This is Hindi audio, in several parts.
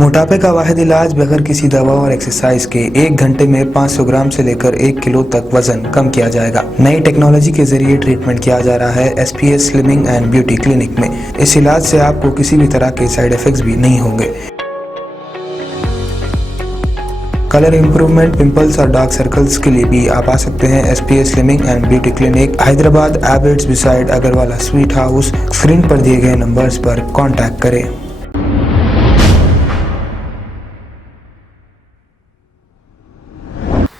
मोटापे का वाहिद इलाज बगैर किसी दवा और एक्सरसाइज के 1 घंटे में 500 ग्राम से लेकर 1 किलो तक वजन कम किया जाएगा। नई टेक्नोलॉजी के जरिए ट्रीटमेंट किया जा रहा है SPS slimming and beauty clinic में। इस इलाज से आपको किसी भी तरह के साइड इफेक्ट्स भी नहीं होंगे। कलर इंप्रूवमेंट, पिंपल्स और डार्क सर्कल्स के लिए भी आप आ सकते हैं SPS slimming and beauty clinic, Hyderabad, Abids beside Agarwala sweet house. Screen पर दिए गए नंबर्स पर कॉन्टैक्ट करें।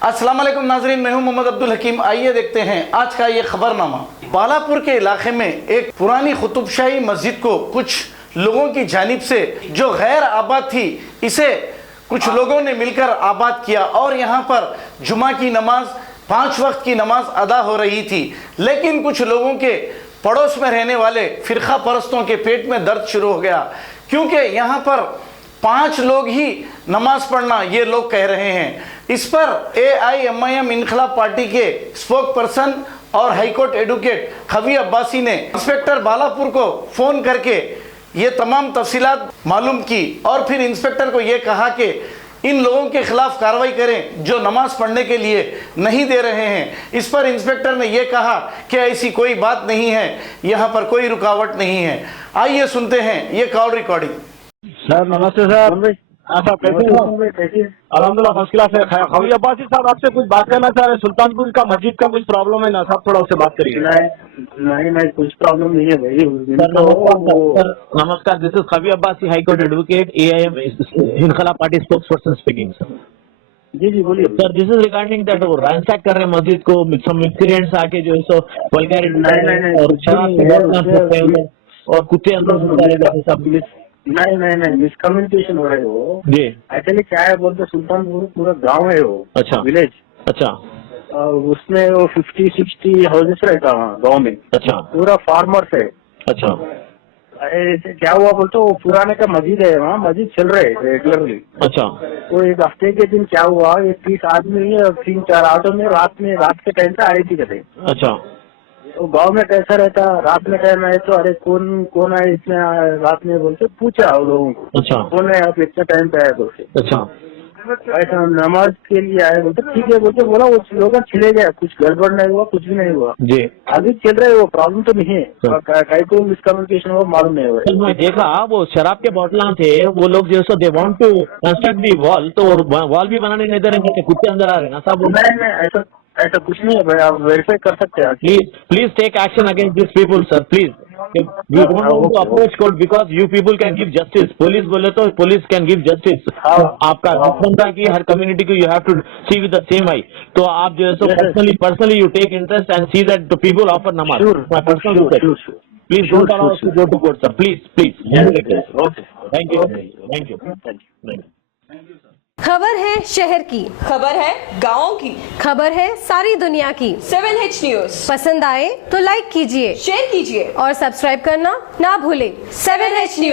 अस्सलाम वालेकुम नाजरीन, मैं हूं मोहम्मद अब्दुल हकीम। आइए देखते हैं आज का ये खबरनामा। बालापुर के इलाके में एक पुरानी कुतुबशाही मस्जिद को कुछ लोगों की जानिब से जो गैर आबाद थी, इसे कुछ लोगों ने मिलकर आबाद किया और यहाँ पर जुमा की नमाज, 5 वक्त की नमाज अदा हो रही थी। लेकिन कुछ लोगों के पड़ोस में रहने वाले फिरका परस्तों के पेट में दर्द शुरू हो गया, क्योंकि यहाँ पर 5 लोग ही नमाज पढ़ना ये लोग कह रहे हैं। इस पर AIMIM इनकलाब पार्टी के स्पोक पर्सन और हाईकोर्ट एडवोकेट खवी अब्बासी ने इंस्पेक्टर बालापुर को फ़ोन करके ये तमाम तफसीलात मालूम की और फिर इंस्पेक्टर को ये कहा कि इन लोगों के खिलाफ कार्रवाई करें जो नमाज पढ़ने के लिए नहीं दे रहे हैं। इस पर इंस्पेक्टर ने यह कहा कि ऐसी कोई बात नहीं है, यहाँ पर कोई रुकावट नहीं है। आइए सुनते हैं ये कॉल रिकॉर्डिंग। सर नमस्ते सर। हाँ साहब कैसे? अलहमदुलिल्लाह फर्स्ट क्लास है। खवी अब्बासी साहब आपसे कुछ बात करना चाह रहे हैं। सुल्तानपुर का मस्जिद का कुछ प्रॉब्लम है ना साहब, थोड़ा उससे बात करिए। नहीं कुछ प्रॉब्लम नहीं है भाई। नमस्कार, this is Khavi Abbasi, high court advocate, AIM Inquilab party spokesperson speaking sir. जी बोलिए sir. This is regarding that वो रैंसैक कर रहे हैं मस्जिद को, सम मिस्क्रिएंट्स आके जो है सो वल्गैरिटी और कुत्ते अंदर नहीं मिसकम्युनिकेशन हो रहा है वो जी। एक्चुअली क्या है बोलते, सुल्तानपुर पूरा गांव है वो। अच्छा। विलेज। अच्छा। उसमें वो 50-60 हाउसेस रहता है गाँव में। अच्छा। पूरा फार्मर्स है। अच्छा। क्या हुआ बोलते, वो पुराने का मस्जिद है, वहाँ मस्जिद चल रहे रेगुलरली। अच्छा। तो एक हफ्ते के दिन क्या हुआ, ये 30 आदमी 3-4 ऑटो में रात के टाइम पे आ रही थी कहते। अच्छा। तो गांव में कैसा रहता, रात में टाइम आए तो अरे कौन है इसमें रात में बोलते पूछा वो लोगों को। अच्छा। कौन है आप इतने टाइम पे आए बोलते। अच्छा। ऐसा नमाज के लिए आए बोलते, ठीक है बोलते, बोला वो लोग छिले गया, कुछ गड़बड़ नहीं हुआ, कुछ भी नहीं हुआ जी। अभी चल रहे वो प्रॉब्लम तो नहीं है। कहीं को मिसकम्युनिकेशन हुआ मालूम नहीं हुआ। मैं देखा वो शराब के बोतला थे, वो लोग जो they want to construct the wall, तो वॉल भी बनाने नहीं दे रहे, कुत्ते अंदर आ रहे ना साहब। नहीं ऐसा कुछ नहीं है भाई, आप वेरीफाई कर सकते हैं। Please take action against this people sir, please. We don't want to approach court because you people can give justice. Police बोले तो पुलिस can give justice. आपका बनता कि हर कम्युनिटी को you have to see with the same eye. तो आप जो है सो personally you take interest and see that the people offer namaz. My personal request. Please don't allow us to go to court, sir. Please. Thank you. खबर है शहर की, खबर है गाँव की, खबर है सारी दुनिया की। 7H न्यूज पसंद आए तो लाइक कीजिए, शेयर कीजिए और सब्सक्राइब करना ना भूलें। 7H news.